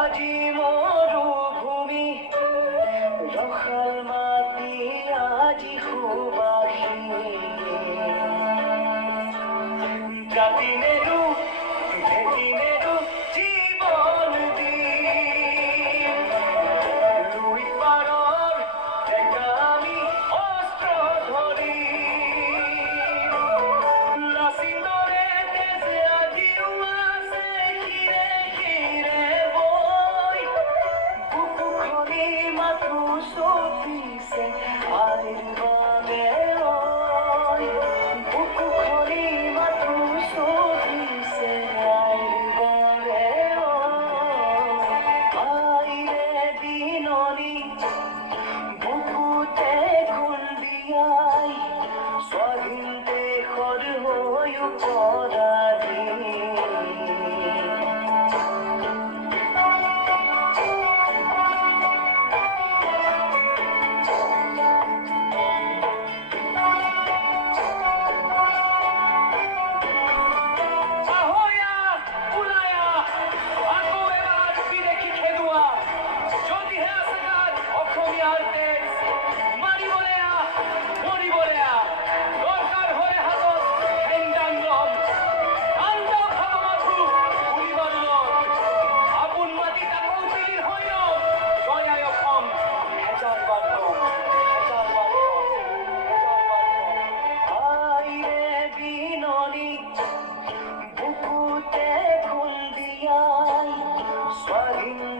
আজি মৰুভূমি ৰসাল মাটি আজি সুবাসী জাতি নেৰু ভেটি নেৰু জীৱন দি লুই পাৰৰ ডেকা আমি অস্ত্ৰ ধৰি লাচিতৰে তেজে আজিও আছে শিৰে শিৰে বৈ বুকু খনি মাথো চপিছে আইৰ বাবে বুকু খনি মাথো চপিছে আইৰ বাবে আইৰে দিননি বুকুতে খুন্দিয়াই স্বাধীন দেশৰ হৈ পৰাধীন আহয়া ওলায়া আকৌ এবাৰ বিদেশী খেলুৱা যদিহে আছে গাত অসমীয়াৰ তেজ মাৰিবলৈ আহ মৰিবলৈ আহ দৰকাৰ হয় হাতত হেংদাং লম কাণ্ড খাব মাথো উলিবাৰ লগ আপোন মাটি তাকৌ তুলি হৈ লম জয়াই অসম হেজাৰবাৰ কম হেজাৰবাৰ কম আইৰে বিননি বুকুতে খুন্দিয়াই স্বাধীন